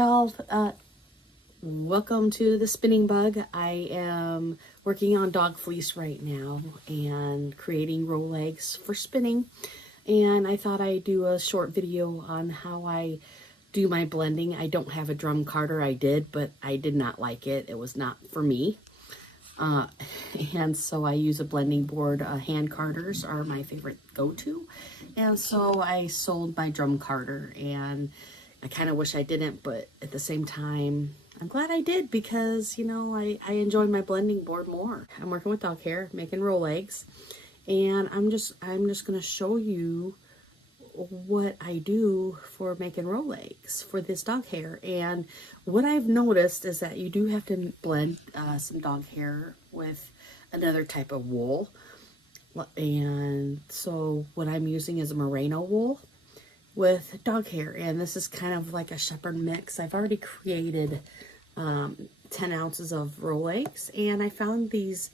y'all, welcome to the spinning bug. I am working on dog fleece right now and creating roll legs for spinning, and I thought I'd do a short video on how I do my blending. I don't have a drum carder. I did, but I did not like it. It was not for me. And so I use a blending board. Hand carders are my favorite go-to, and so I sold my drum carder, and I kind of wish I didn't, but at the same time I'm glad I did, because you know I enjoyed my blending board more. I'm working with dog hair, making roll legs, and I'm just gonna show you what I do for making roll legs for this dog hair. And what I've noticed is that you do have to blend some dog hair with another type of wool, and so what I'm using is a merino wool with dog hair, and this is kind of like a shepherd mix. I've already created 10 ounces of roll legs, and I found these.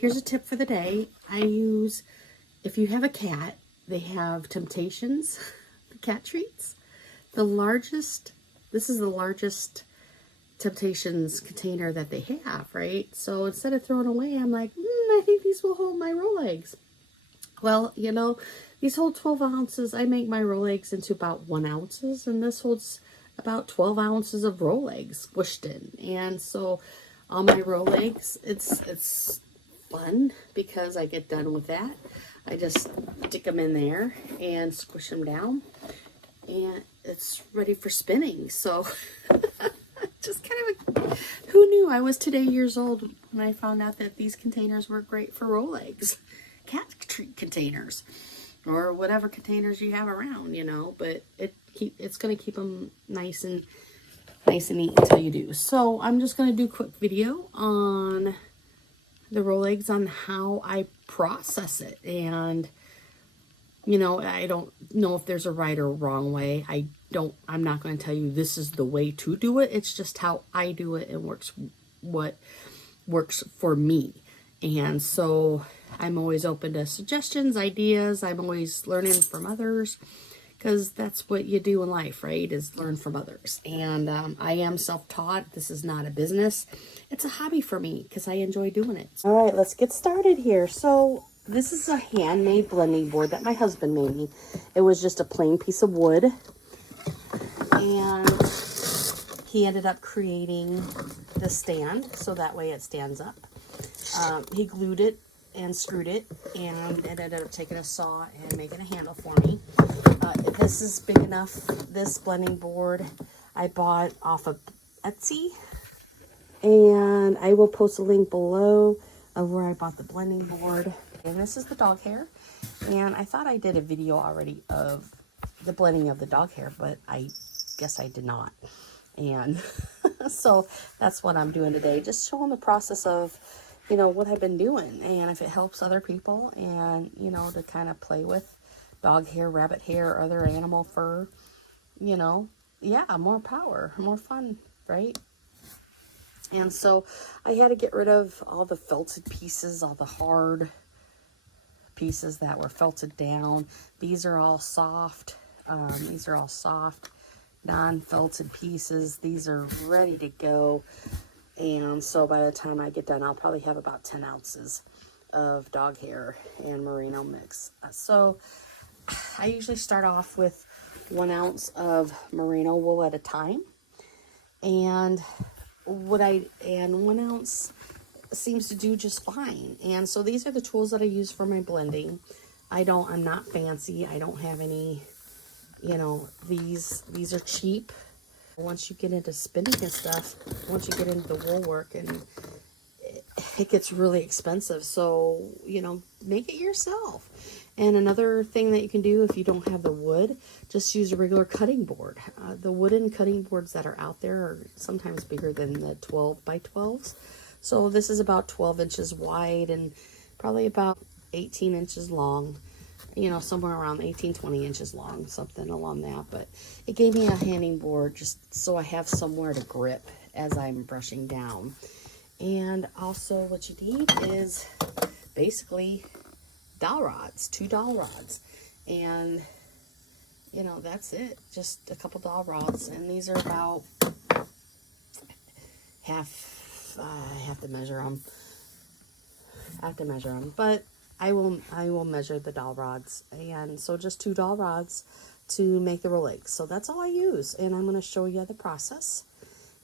Here's a tip for the day. I use, if you have a cat, they have Temptations, the cat treats. This is the largest Temptations container that they have, right? So instead of throwing away, I'm like, I think these will hold my roll legs. Well, you know, these hold 12 ounces. I make my roll legs into about 1 ounces, and this holds about 12 ounces of roll legs squished in. And so all my roll legs, it's fun because I get done with that. I just stick them in there and squish them down, and it's ready for spinning. So just kind of, who knew? I was today years old when I found out that these containers were great for roll legs. Cat treat containers, or whatever containers you have around, you know, but it's going to keep them nice and neat until you do. So I'm just going to do a quick video on the roll legs, on how I process it. And you know, I don't know if there's a right or wrong way. I'm not going to tell you this is the way to do it. It's just how I do it, and what works for me. And so I'm always open to suggestions, ideas. I'm always learning from others, because that's what you do in life, right? Is learn from others. And I am self-taught. This is not a business. It's a hobby for me because I enjoy doing it. All right, let's get started here. So this is a handmade blending board that my husband made me. It was just a plain piece of wood, and he ended up creating the stand so that way it stands up. He glued it and screwed it, and it ended up taking a saw and making a handle for me. This is big enough. This blending board I bought off of Etsy, and I will post a link below of where I bought the blending board. And this is the dog hair, and I thought I did a video already of the blending of the dog hair, but I guess I did not. And so that's what I'm doing today, just showing the process of, you know, what I've been doing, and if it helps other people, and you know, to kind of play with dog hair, rabbit hair, other animal fur, you know, yeah, more power, more fun, right? And so I had to get rid of all the felted pieces, all the hard pieces that were felted down. These are all soft. Non-felted pieces. These are ready to go. And so by the time I get done, I'll probably have about 10 ounces of dog hair and merino mix. So I usually start off with 1 ounce of merino wool at a time. And 1 ounce seems to do just fine. And so these are the tools that I use for my blending. I'm not fancy. I don't have any, you know, these are cheap. Once you get into spinning and stuff, once you get into the wool work, and it gets really expensive. So, you know, make it yourself. And another thing that you can do if you don't have the wood, just use a regular cutting board. The wooden cutting boards that are out there are sometimes bigger than the 12 by 12s. So this is about 12 inches wide and probably about 18 inches long. You know, somewhere around 18, 20 inches long, something along that. But it gave me a handing board just so I have somewhere to grip as I'm brushing down. And also what you need is basically dowel rods, 2 dowel rods. And you know, that's it. Just a couple dowel rods, and these are about half. I have to measure them. But I will measure the dowel rods, and so just 2 dowel rods to make the rolags. So that's all I use, and I'm going to show you the process.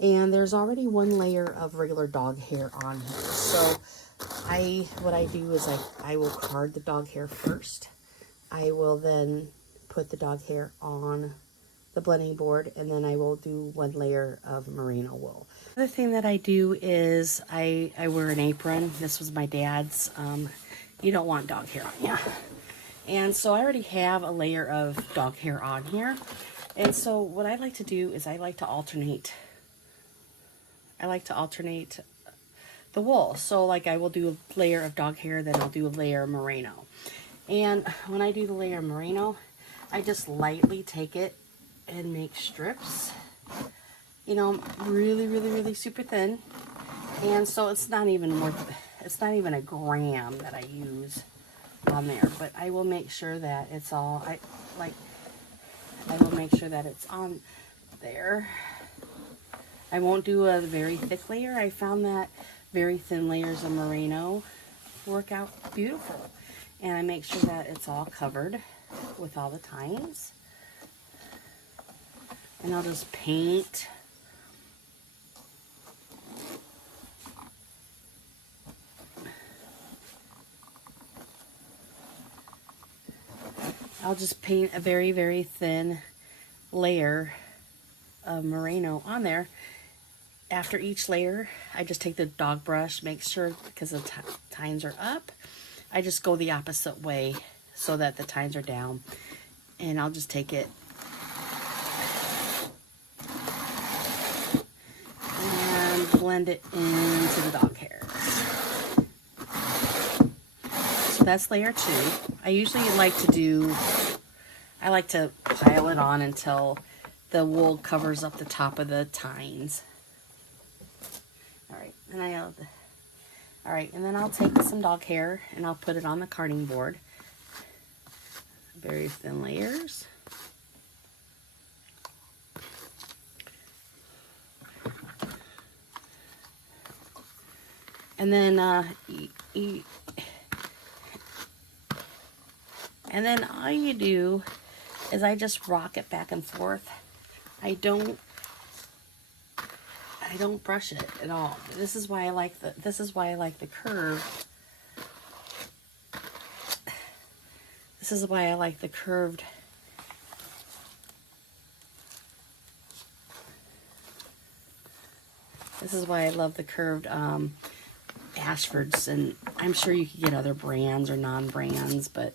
And there's already 1 layer of regular dog hair on here. So what I do is I will card the dog hair first. I will then put the dog hair on the blending board, and then I will do 1 layer of merino wool. Another thing that I do is I wear an apron. This was my dad's. You don't want dog hair on you. And so I already have a layer of dog hair on here. And so what I like to do is I like to alternate the wool. So like I will do a layer of dog hair, then I'll do a layer of merino. And when I do the layer of merino, I just lightly take it and make strips, you know, really, really, really super thin. And so it's not even a gram that I use on there, but I will make sure that it's all, I will make sure that it's on there. I won't do a very thick layer. I found that very thin layers of merino work out beautiful. And I make sure that it's all covered with all the tines. And I'll just paint. I'll just paint a very, very thin layer of merino on there. After each layer, I just take the dog brush, make sure, because the tines are up, I just go the opposite way so that the tines are down. And I'll just take it and blend it into the dog hair. So that's layer 2. I usually like to pile it on until the wool covers up the top of the tines. Alright, and then I'll take some dog hair and I'll put it on the carding board. Very thin layers. And then all you do is I just rock it back and forth. I don't brush it at all. This is why I like the curve. This is why I like the curved. This is why I love the curved Ashfords, and I'm sure you could get other brands or non-brands, but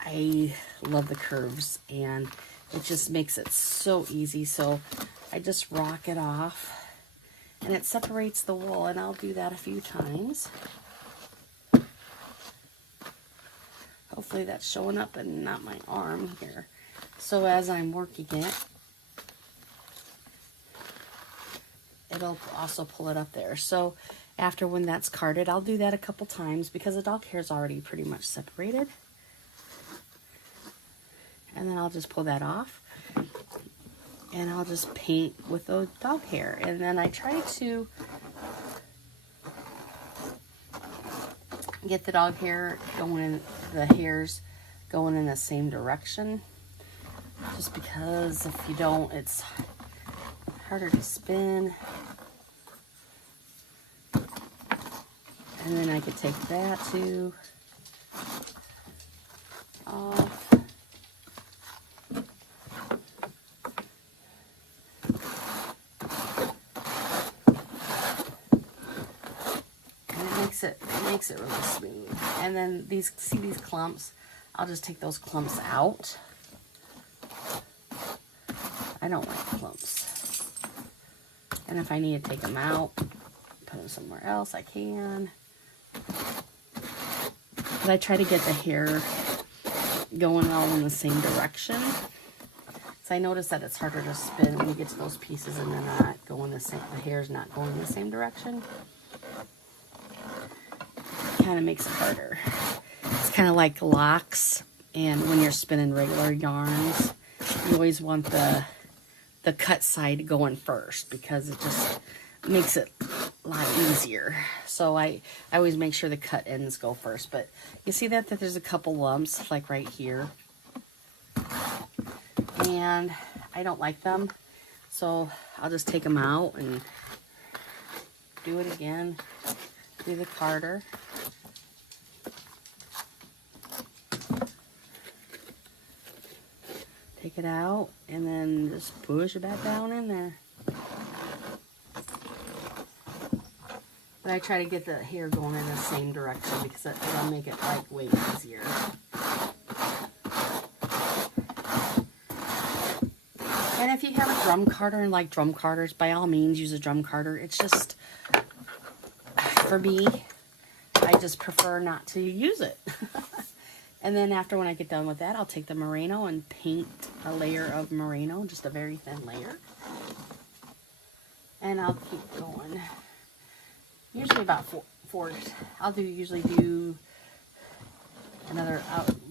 I love the curves, and it just makes it so easy. So I just rock it off, and it separates the wool, and I'll do that a few times. Hopefully that's showing up and not my arm here. So as I'm working it, it'll also pull it up there. So after when that's carded, I'll do that a couple times because the dog hair is already pretty much separated. And then I'll just pull that off. And I'll just paint with the dog hair. And then I try to get the dog hair going in, the hairs going in the same direction. Just because if you don't, it's harder to spin. And then I could take that too off. And it makes it really smooth. And then these clumps, I'll just take those clumps out. I don't like clumps. And if I need to take them out, put them somewhere else, I can. But I try to get the hair going all in the same direction. So I notice that it's harder to spin when you get to those pieces and they're not going the same, the hair's not going in the same direction. Kind of makes it harder. It's kind of like locks, and when you're spinning regular yarns, you always want the cut side going first because it just makes it a lot easier. So I always make sure the cut ends go first. But you see that there's a couple lumps like right here. And I don't like them. So I'll just take them out and do it again. Do the carder. Take it out and then just push it back down in there. But I try to get the hair going in the same direction because that'll make it like way easier. And if you have a drum carder and like drum carders, by all means use a drum carder. It's just, for me, I just prefer not to use it. And then after when I get done with that, I'll take the merino and paint a layer of merino, just a very thin layer. And I'll keep going. Usually about four. I'll usually do another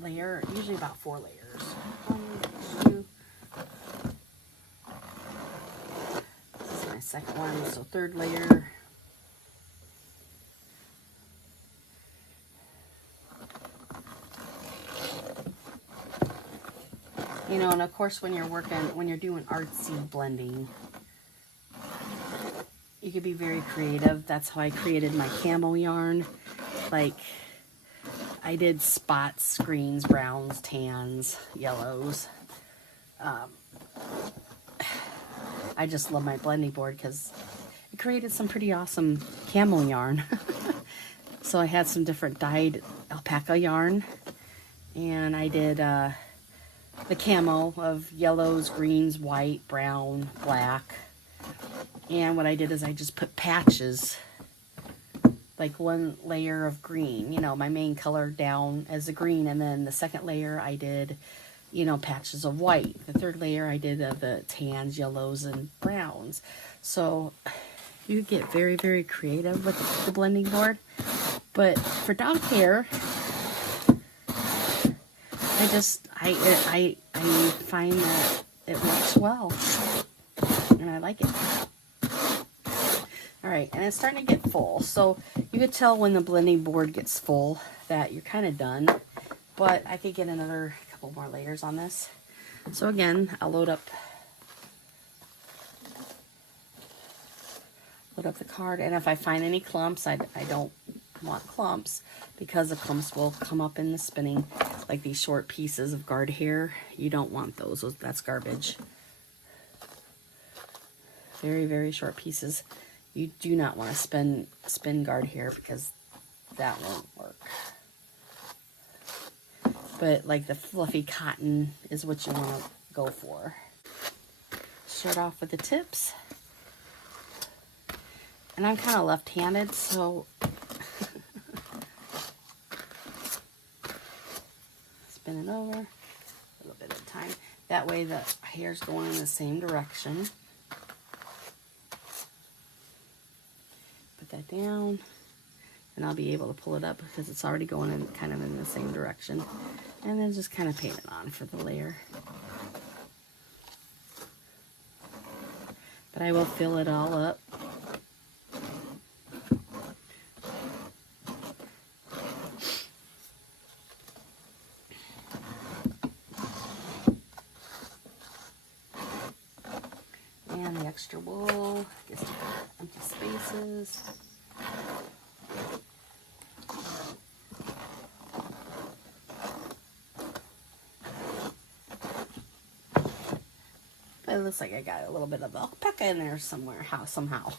layer, usually about 4 layers. 1, 2. This is my second one, so 3rd layer. You know, and of course when you're doing artsy blending, you could be very creative. That's how I created my camo yarn. Like, I did spots, greens, browns, tans, yellows. I just love my blending board because it created some pretty awesome camo yarn. So I had some different dyed alpaca yarn. And I did the camo of yellows, greens, white, brown, black. And what I did is I just put patches, like 1 layer of green, you know, my main color down as a green. And then the 2nd layer I did, you know, patches of white. The 3rd layer I did the tans, yellows, and browns. So you get very, very creative with the blending board. But for dog hair, I find that it works well. And I like it. Alright, and it's starting to get full. So you could tell when the blending board gets full that you're kind of done. But I could get another couple more layers on this. So again, I'll load up the card. And if I find any clumps, I don't want clumps because the clumps will come up in the spinning. Like these short pieces of guard hair, you don't want those. That's garbage. Very, very short pieces. You do not want to spin guard hair because that won't work. But like the fluffy cotton is what you want to go for. Start off with the tips. And I'm kind of left-handed, so spin it over a little bit at a time. That way the hair's going in the same direction. Put that down, and I'll be able to pull it up because it's already going in kind of in the same direction. And then just kind of paint it on for the layer. But I will fill it all up. And the extra wool gets to empty spaces. But it looks like I got a little bit of alpaca in there somewhere, somehow.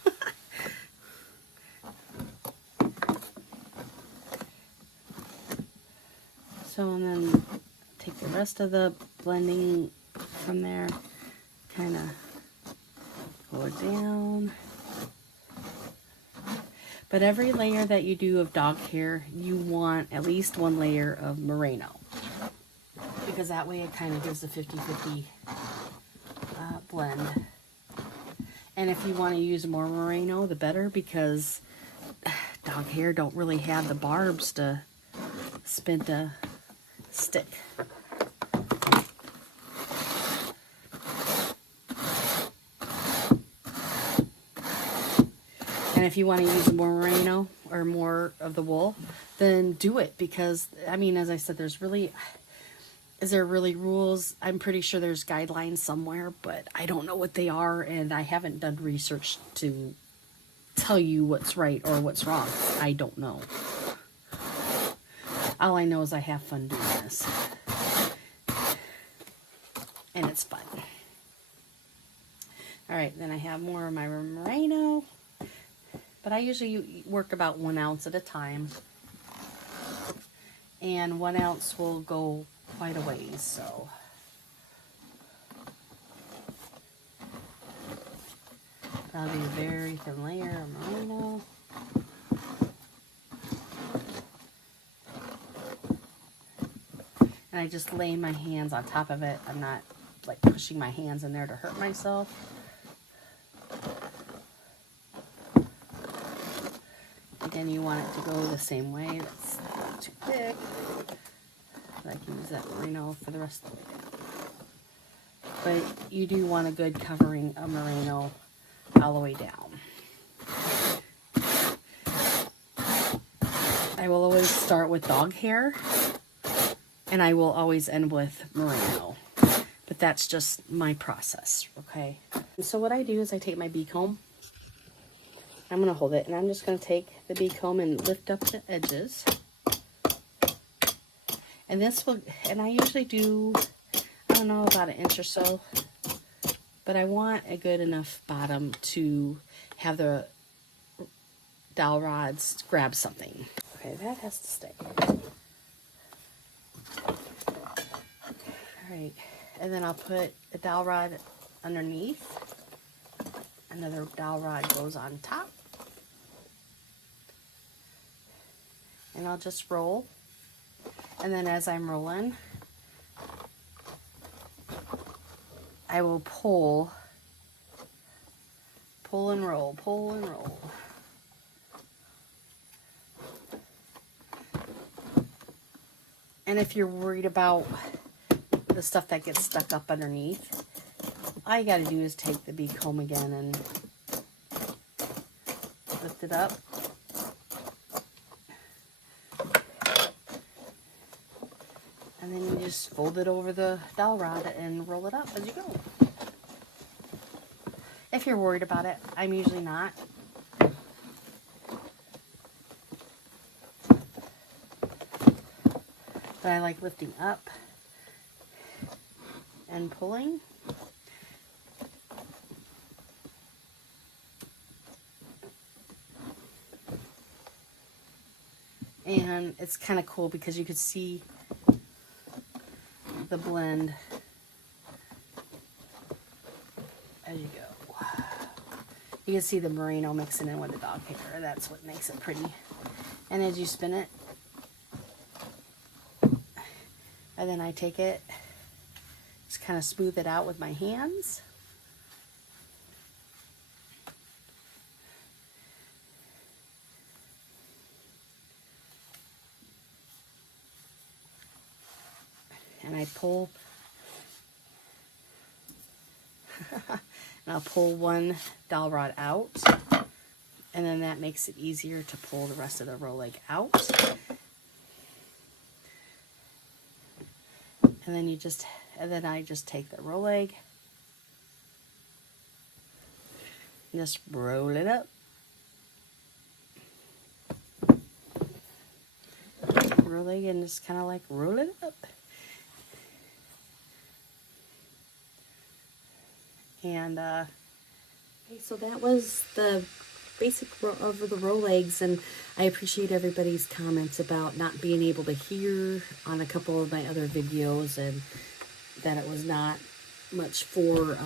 So, and then take the rest of the blending from there, kind of pull it down. But every layer that you do of dog hair, you want at least 1 layer of merino. Because that way it kind of gives a 50-50 blend. And if you want to use more merino, the better, because dog hair don't really have the barbs to spin to stick. And if you want to use more merino or more of the wool, then do it. Because, I mean, as I said, is there really rules? I'm pretty sure there's guidelines somewhere, but I don't know what they are, and I haven't done research to tell you what's right or what's wrong. I don't know. All I know is I have fun doing this. And it's fun. Alright, then I have more of my merino. But I usually work about 1 ounce at a time. And 1 ounce will go quite a ways, so. That'll be a very thin layer of merino. And I just lay my hands on top of it. I'm not like pushing my hands in there to hurt myself. Again, you want it to go the same way. That's not too thick. I can use that merino for the rest of the way down. But you do want a good covering of merino all the way down. I will always start with dog hair, and I will always end with merino. But that's just my process, okay? And so what I do is I take my bee comb. I'm going to hold it, and I'm just going to take the bee comb and lift up the edges. And this will, and I usually do, I don't know, about 1 inch or so. But I want a good enough bottom to have the dowel rods grab something. Okay, that has to stay. Alright, and then I'll put a dowel rod underneath. Another dowel rod goes on top. And I'll just roll. And then as I'm rolling, I will pull and roll, pull and roll. And if you're worried about the stuff that gets stuck up underneath, all you gotta do is take the bee comb again and lift it up. And then you just fold it over the dowel rod and roll it up as you go. If you're worried about it, I'm usually not. But I like lifting up and pulling. And it's kind of cool because you could see the blend as you go. You can see the merino mixing in with the dog hair. That's what makes it pretty. And as you spin it, and then I take it, just kind of smooth it out with my hands. And I pull, and I'll pull one dowel rod out, and then that makes it easier to pull the rest of the row leg out. And then I just take the row leg and just roll it up. Roll leg and just kind of like roll it up. And okay, so that was the basic of the row legs, and I appreciate everybody's comments about not being able to hear on a couple of my other videos, and that it was not much for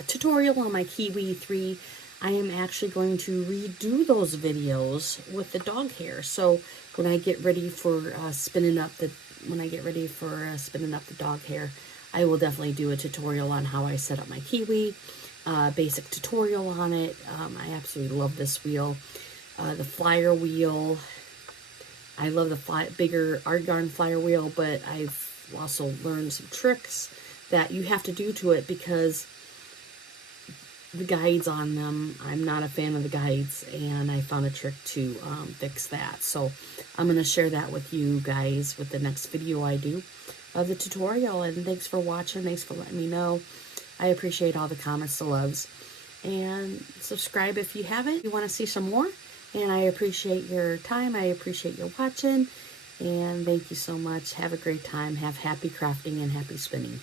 a tutorial on my Kiwi 3. I am actually going to redo those videos with the dog hair. So when I get ready for spinning up the dog hair, I will definitely do a tutorial on how I set up my Kiwi, basic tutorial on it. I absolutely love this wheel. The flyer wheel, I love the bigger art yarn flyer wheel, but I've also learned some tricks that you have to do to it, because the guides on them. I'm not a fan of the guides, and I found a trick to fix that. So I'm going to share that with you guys with the next video I do of the tutorial. And thanks for watching. Thanks for letting me know. I appreciate all the comments, the loves. And subscribe if you haven't. If you want to see some more. And I appreciate your time. I appreciate your watching. And thank you so much. Have a great time. Have happy crafting and happy spinning.